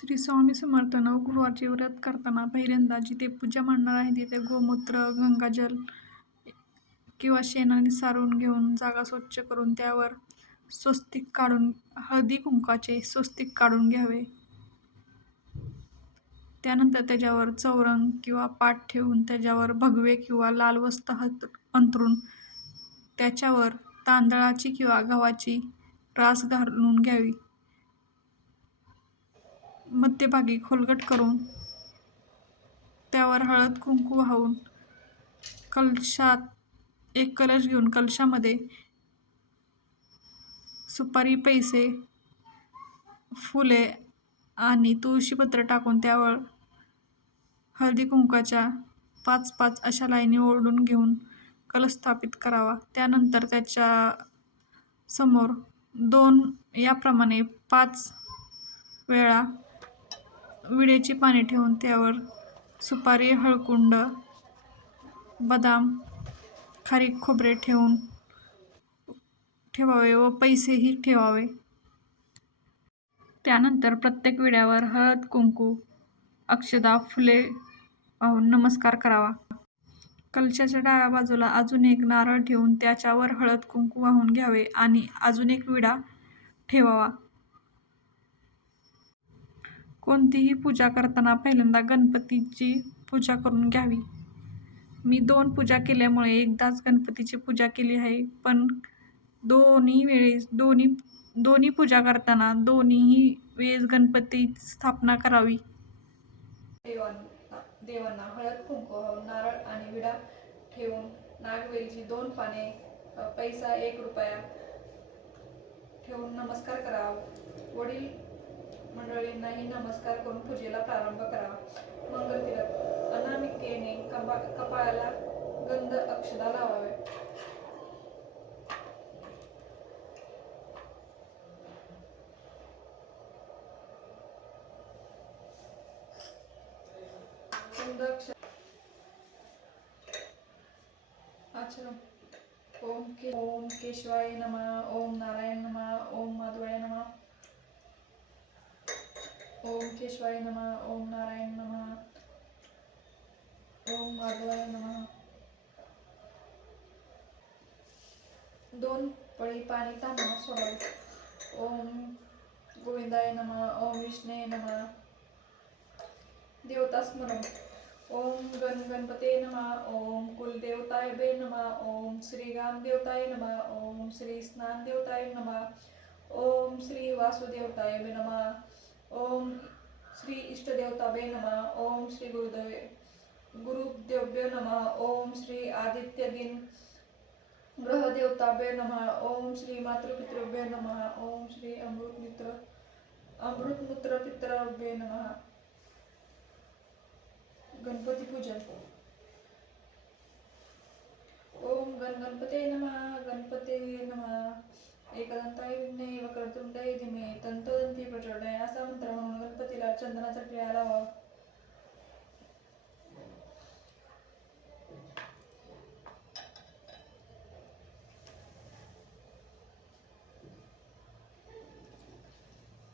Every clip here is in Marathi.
श्री स्वामी समर्थ नवगुरुवारचे व्रत करताना पहिल्यांदा जिथे पूजा मांडणार आहे तिथे गोमूत्र गंगाजल किंवा शेणाने सारून घेऊन जागा स्वच्छ करून त्यावर स्वस्तिक काढून हळदी कुंकाचे स्वस्तिक काढून घ्यावे. त्यानंतर त्याच्यावर चौरंग किंवा पाठ ठेवून त्याच्यावर भगवे किंवा लाल वस्त्र हत अंथरून त्याच्यावर तांदळाची किंवा गव्हाची रास घालून घ्यावी. मध्यभागी खोलगट करून त्यावर हळद कुंकू वाहून कलशात एक कलश घेऊन कलशामध्ये सुपारी पैसे फुले आणि तुळशीपत्र टाकून त्यावर हळदी कुंकाच्या पाच पाच अशा लाईनी ओढून घेऊन कलश स्थापित करावा. त्यानंतर त्याच्यासमोर दोन याप्रमाणे पाच वेळा विड्याची पाने ठेवून त्यावर सुपारी हळकुंड बदाम खारीक खोबरे ठेवून ठेवावे व पैसेही ठेवावे. त्यानंतर प्रत्येक विड्यावर हळद कुंकू अक्षदा फुले वाहून नमस्कार करावा. कलशाच्या डाव्या बाजूला अजून एक नारळ ठेवून त्याच्यावर हळद कुंकू वाहून घ्यावे आणि अजून एक विडा ठेवावा. कोणतीही पूजा करताना पहिल्यांदा गणपतीची पूजा करून घ्यावी. मी दोन पूजा केल्यामुळे एकदाच गणपतीची पूजा केली आहे पण दोन्ही वेळेस दोन्ही दोन्ही पूजा करताना दोन्हीही वेळेस गणपती स्थापना करावी. देवांना देवांना हळद कुंकू नारळ आणि विडा ठेवून नागवेलची दोन पाने पैसा एक रुपया ठेवून नमस्कार करावा. वडील मंडळींनाही नमस्कार करून पूजेला प्रारंभ करावा. मंगल तिलक अनामिकेने कपा कपाळाला गंध अक्षदा लावावे. ओम के ओम केशवाय नमः ओम नारायण नमः ओम माधवाय नमः. ओम केशवाय नमः ओम नारायण नमः ओम माधवाय नमः। दोन पळी पाणी तांबून सोडव ओम गोविंदाय नमः ओम विष्णे नमः। देवता स्मरण ओम गण गणपते नमः ओम कुलदेवताय बे नमः ओम श्री राम देवताय नमः ओम श्री स्नान देवताय नमः ओम श्री वासुदेवताय बे नमः। ओम श्री इष्टदेवता बे नमः ओम श्री गुरुदेव गुरुदेव्य नमः ओम श्री आदित्य दिन ग्रह देवताभ्य नमः ओम श्री मातृपितृभ्य नमः ओम श्री अमृत मित्र अमृतमुत्र पितृभ्य नमः। गणपती पूजन। ओम गण गणपते नमः गणपते नमः। एकदंताय विघ्ने धीमे तंतोदंती प्रचोदयाय असा मंत्र म्हणून गणपतीला चंदनाचा टिळा लावा.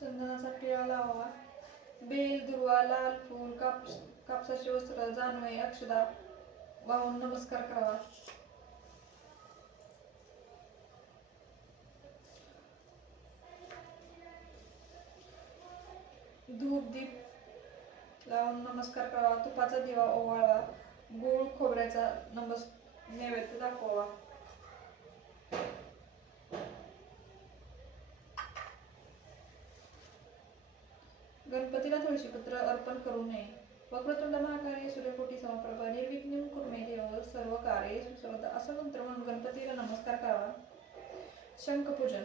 चंदनाचा टिळा लावा. बेल दुर्वा लाल फूल कापस कापसाचे वस्त्र जानवे अक्षदा वाहून नमस्कार करावा धूप दीप लावून नमस्कार करावा तुपाचा दिवा ओवाळवा गूळ खोबऱ्याचा नमस् नैवेद्य दाखवावा गणपतीला तुळशीपत्र अर्पण करू नये. वक्रतुंड महाकार्य सूर्यकोटी समप्रभा निर्विघ्न कुर्मे देव सर्व कार्य सुसर्वदा असं मंत्र म्हणून गणपतीला नमस्कार करावा शंखपूजन.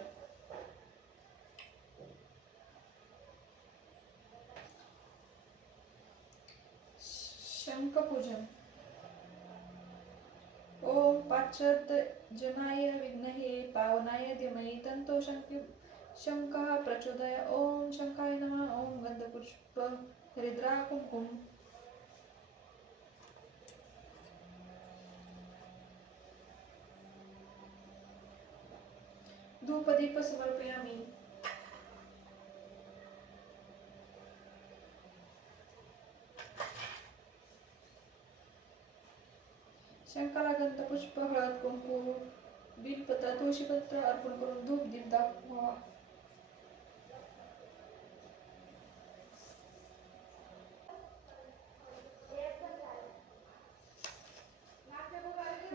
शंखपूजन ओम पाश्चात जनाय विघ्नहे पावनाय धीमहि तंतो शंकी शंखः प्रचोदय। ओम शंखाय नमः ओम गंधपुष्प हरिद्रा कुंकुम धूपदीप समर्पयामी। शंकरागंध पुष्प हळद कुंकू बिलपत्र तुळशीपत्र अर्पण करून धूप दीप दाखवा.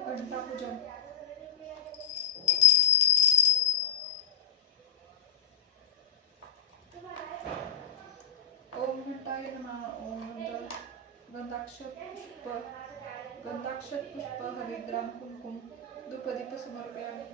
घंटापूजन ओम घंटाय नमः. ओम गंध गंधाक्षर पुष्प. अक्षत पुष्प हरिद्राम कुंकुम धूपदीप समर्पयामि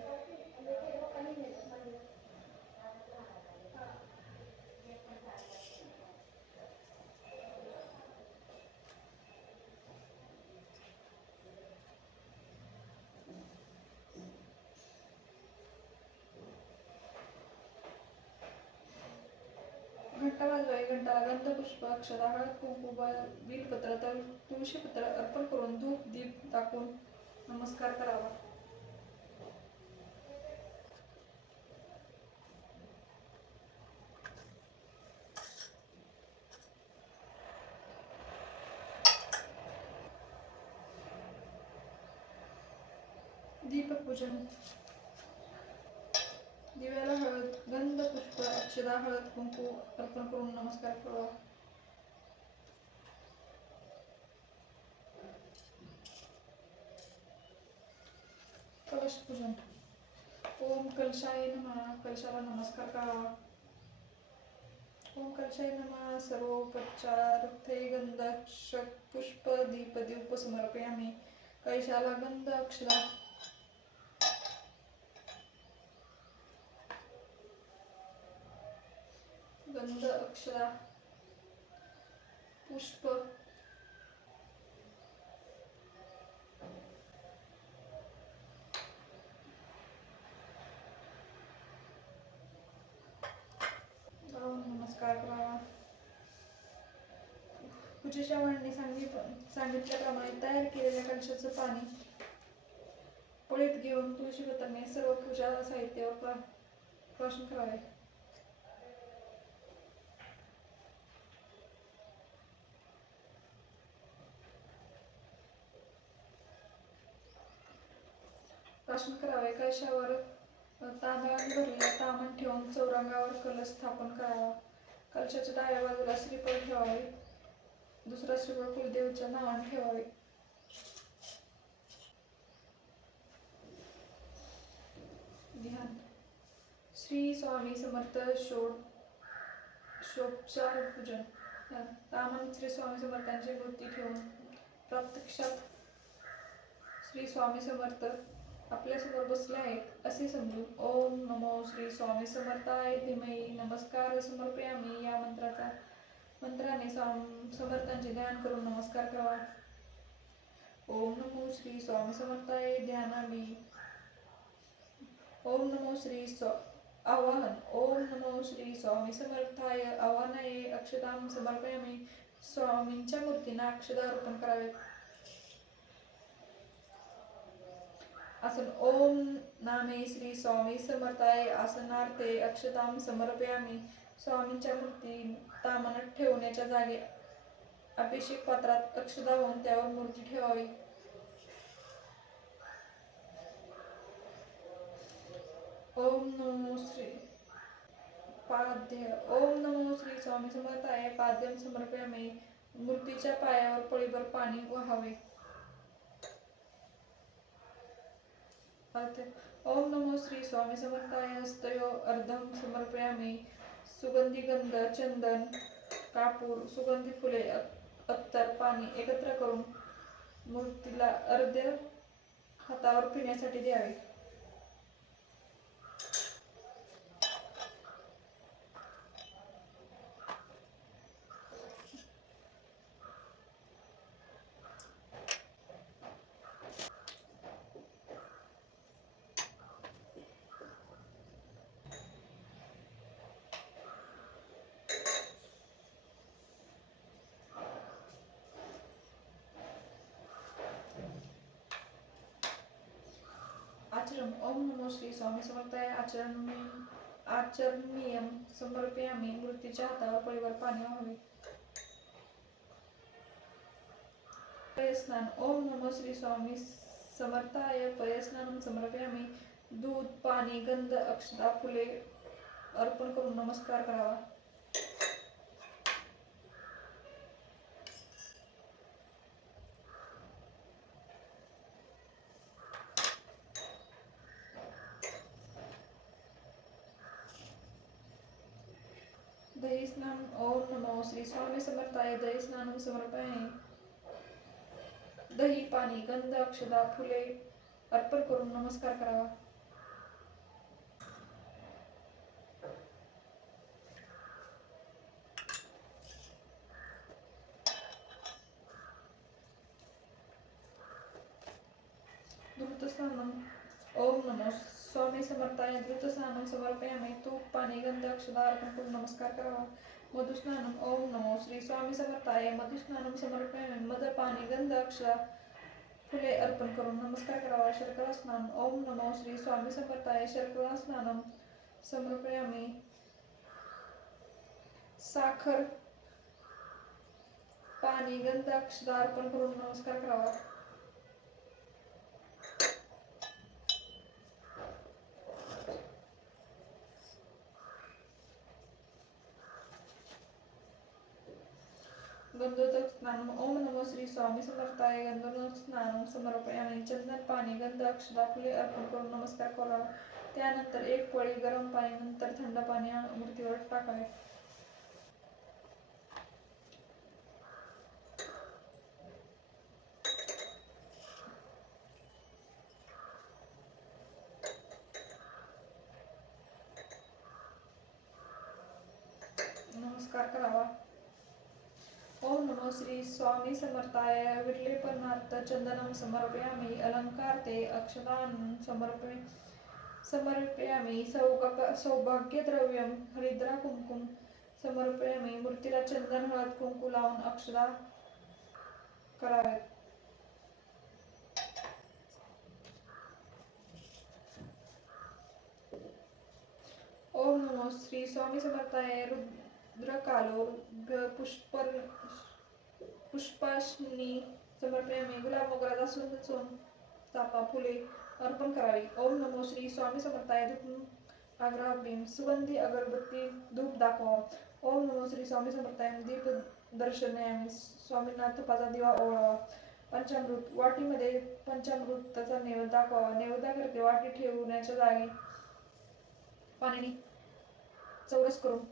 घंटा वाजवाय घंटाला गंधपुष्प अक्षरा हळद कुंकू तर तुळशीपत्र अर्पण करून धूप दीप दाखवून नमस्कार करावा. दीपक पूजन. दिव्याला हळद गंध पुष्प अक्षदा हळद कुंकू अर्पण करून नमस्कार करावा कलश पूजन ओम कलशाय नमः कलशाला नमस्कार करावा ओम कलशाय नमः सर्वोपचार गंध पुष्प दीप दीप कलशाला गंध अक्षरा गंध अक्षरा पुष्प नमस्कार करावा पूजेच्या मांडणी सांगित सांगितल्याप्रमाणे तयार केलेल्या कलशाचं पाणी पळीत घेऊन तुळशीपत्राने सर्व पूजा साहित्यावर प्रा- करावे प्राशन करावे. कळशावर तांदळात तांदळाने भरलेला तामण ठेवून चौरंगावर कलश स्थापन करावा. कलशाच्या डाव्या बाजूला श्रीफळ ठेवावे. दुसरा श्रीफळ कुलदेवच्या नावाने ठेवावे. ध्यान. श्री स्वामी समर्थ शोड शोपचार पूजन. तामन तामण श्री स्वामी समर्थांची मूर्ती ठेवून प्रत्यक्षात श्री स्वामी समर्थ आपल्यासमोर बसले आहेत असे समजून ओम नमो श्री स्वामी समर्थाय धीमयी नमस्कार समर्पयामी या मंत्राचा मंत्राने स्वाम समर्थांचे ध्यान करून नमस्कार करावा ओम नमो श्री स्वामी समर्थाय ध्यानामी. ओम नमो श्री स्व आवाहन ओम नमो श्री स्वामी समर्थाय आवाहनाय अक्षताम समर्पयामी. स्वामींच्या मूर्तींना अक्षता अर्पण आसन ओम नामे श्री स्वामी समर्थाय आसनार्थे अक्षताम समर्पयामी. स्वामींच्या मूर्ती तामनात ठेवण्याच्या जागे अभिषेक पात्रात अक्षता होऊन त्यावर मूर्ती ठेवावी. ओम नमो श्री पाद्य ओम नमो श्री स्वामी समर्थाय पाद्यम समर्पयामी. मूर्तीच्या पायावर पळीभर पाणी वहावे. ओम नमो श्री स्वामी समर्थाय स्तयो अर्धम समर्पयामी सुगंधी गंध चंदन कापूर सुगंधी फुले अत्तर पाणी एकत्र करून मूर्तीला अर्ध हातावर पिण्यासाठी द्यावे. आचरम ओम नमो श्री स्वामी समर्थाय आचरण आचरणीयम समर्पयामी मृत्यूच्या हातावर पळीवर पाणी व्हावे. स्नान ओम नमो श्री स्वामी समर्थाय पयस्नान समर्पयामी दूध पाणी गंध अक्षता फुले अर्पण करून नमस्कार करावा. दही स्नान ओम नमो श्री स्वामी समर्थाय दही स्नान समर्पयामी दही पाणी गंध अक्षदा फुले अर्पण करून नमस्कार करावा धृतस्नानम समर्पयामी तूप पाणी गंध अक्षदा अर्पण करून नमस्कार करावा मधुस्नानम ओम नमो श्री स्वामी समर्थाय मधुस्नानम समर्पयामी मध पाणी गंध अक्षदा फुले अर्पण करून नमस्कार करावा शर्करा स्नान ओम नमो श्री स्वामी समर्थाय शर्करा स्नानम समर्पयामी साखर पाणी गंध अक्षदा अर्पण नमस्कार करावा गंधोदक स्नान ओम नमो श्री स्वामी समर्थाय गंधोदक स्नान समर्पयामी चंदन पाणी गंध अक्षदा फुले अर्पण करून नमस्कार करावा त्यानंतर एक पळी गरम पाणी नंतर थंड पाणी मूर्तीवर टाकावे नमस्कार करावा ओम नमो श्री स्वामी समर्थाय विर्लेपनार्थ चंदनम समर्पयामि अलंकार ते अक्षदान समर्पय समर्पयामी सौभाग सौभाग्यद्रव्यम हरिद्रा कुंकुम समर्पयामि मूर्तीला चंदन हळद कुंकू लावून अक्षदा करावेत ओम नमो श्री स्वामी समर्थाय रुद्रकालो रुद्र पुष्प पुष्पाशनी समर्पयामी गुलाब मोगरा जास्वंद चोन चाफा फुले अर्पण करावी. ओम नमो श्री स्वामी समर्थाय धूप आग्रह भीम सुगंधी अगरबत्ती धूप दाखवा. ओम नमो श्री स्वामी समर्थाय दीप दर्शनायामी स्वामींना तुपाचा दिवा ओळावा. पंचामृत वाटीमध्ये पंचामृताचा नैवेद्य दाखवा. नैवेद्याकरते वाटी ठेवण्याच्या जागी पाण्याने चौरस करून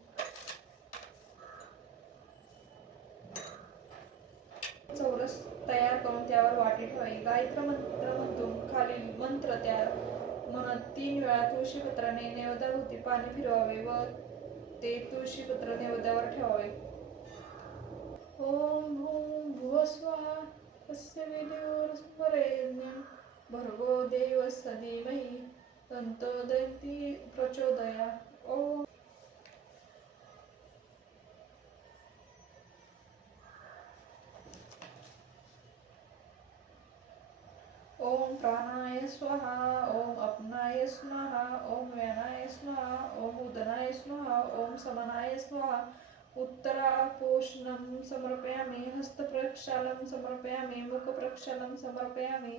चौरस तयार करून वाटी ठेवावी गायत्र मंत्र म्हणून खाली मंत्र त्या म्हणत तीन वेळा तुळशीपत्राने नैवेद्याभोवती पाणी फिरवावे व ते तुळशीपत्र नैवेद्यावर ठेवावे. ओम भूम भुव स्वाहा. तस्य विदुर्स्मरेण्यं भर्गो देवस्य धीमहि तन्तो दैती प्रचोदया ओम। ओम प्राणाय स्वाहा ओम अपनाय स्वाहा ओम व्यानाय स्वाहा ओम उदनाय स्वाहा ओम समनाय स्वाहा। उत्तरापोषणं समर्पयामि हस्तप्रक्षालं समर्पयामि मुखप्रक्षालं समर्पयामि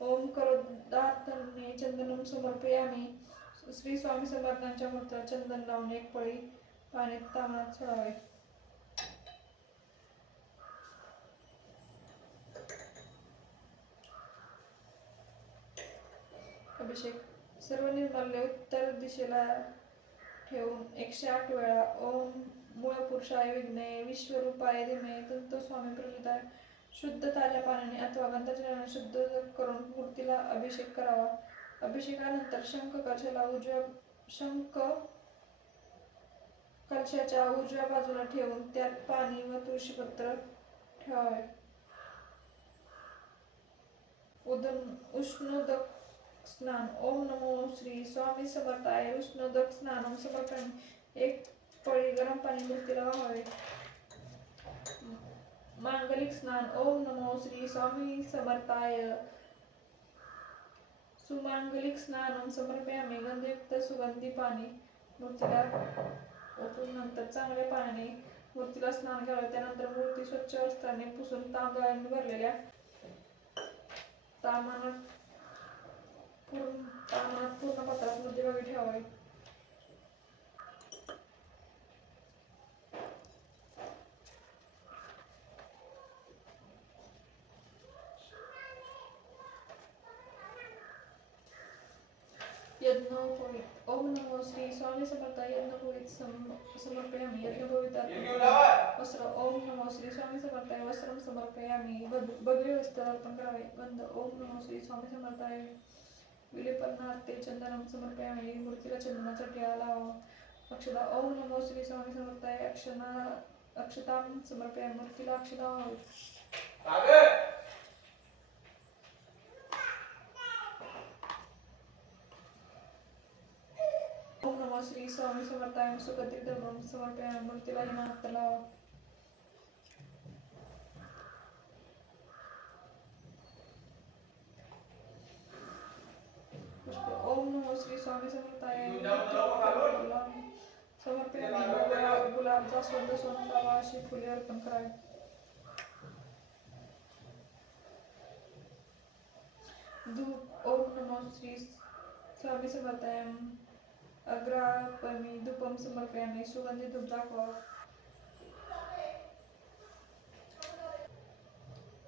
ओम करोदार्थने चंदनं समर्पयामि। श्री स्वामी समर्थांच्या मूर्तीला चंदन लावून एक पळी पाण्यात तामणात सोडावे. अभिषेक सर्व निर्माल्य उत्तर दिशेला ठेवून एकशे आठ वेळा ओम मूळ पुरुषाय विघ्ने विश्वरूपाय धीमे तंतो स्वामी प्रचोदाय शुद्ध ताज्या पाण्याने अथवा गंधाच्या शुद्ध करून मूर्तीला अभिषेक करावा. अभिषेकानंतर शंख कलशाला उजव्या शंख कलशाच्या उजव्या बाजूला ठेवून त्यात पाणी व तुळशीपत्र ठेवावे. उदन उष्णोदक स्नान ओम नमो श्री स्वामी समर्थाय. उष्णोदक स्नान समर्पण एक पळी गरम पाणी मूर्तीला व्हावे मांगलिक स्नान ओम नमो श्री स्वामी समर्थाय. सुमांगलिक स्नान समर्पयामी. गंधयुक्त सुगंधी पाणी. मूर्तीला ओतून नंतर चांगल्या पाण्याने मूर्तीला स्नान घ्यावे त्यानंतर मूर्ती स्वच्छ वस्त्राने पुसून तांदळाने भरलेल्या तामानात पूर्ण तामानात पूर्ण पात्रात मध्यभागी ठेवावे यज्ञोपवीत ओम नमो श्री स्वामी समर्थ यज्ञोपवीत सम- समर्पयामि यज्ञोपवीत वस्त्र ओम नमो श्री स्वामी समर्थाय. वस्त्रम समर्पयामि बग- बगरी वस्त्र अर्पण करावे. गंध ओम नमो श्री स्वामी समर्थाय. विलेपनार्थे चंदनम समर्पयामि मूर्तीला चंदनाचा टिळा लावा. अक्षता ओम नमो श्री स्वामी समर्थाय. अक्षना अक्षताम समर्पयामि मूर्तीला अक्षता व्हावे ओम नमो श्री स्वामी समर्थाय. सुगती धर्मम समर्पयामि मूर्तीला हिना हात लावा पुष्प ओम नमो श्री स्वामी समर्थाय समर्पयामि गुलाबचा गुलाब स्वतःला अशी फुले अर्पण करावी. धूप ओम नमो श्री स्वामी समर्थाय अग्रापमी धूपम समर्पयामी सुगंधी धूप दाखवा.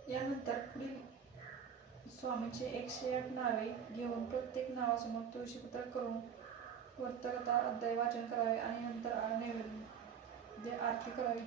यानंतर पुढील स्वामीचे एकशे आठ नावे घेऊन प्रत्येक नावासमोर तुळशीपत्र करून वर्तकथा अध्याय वाचन करावे आणि नंतर नैवेद्य आरती करावी.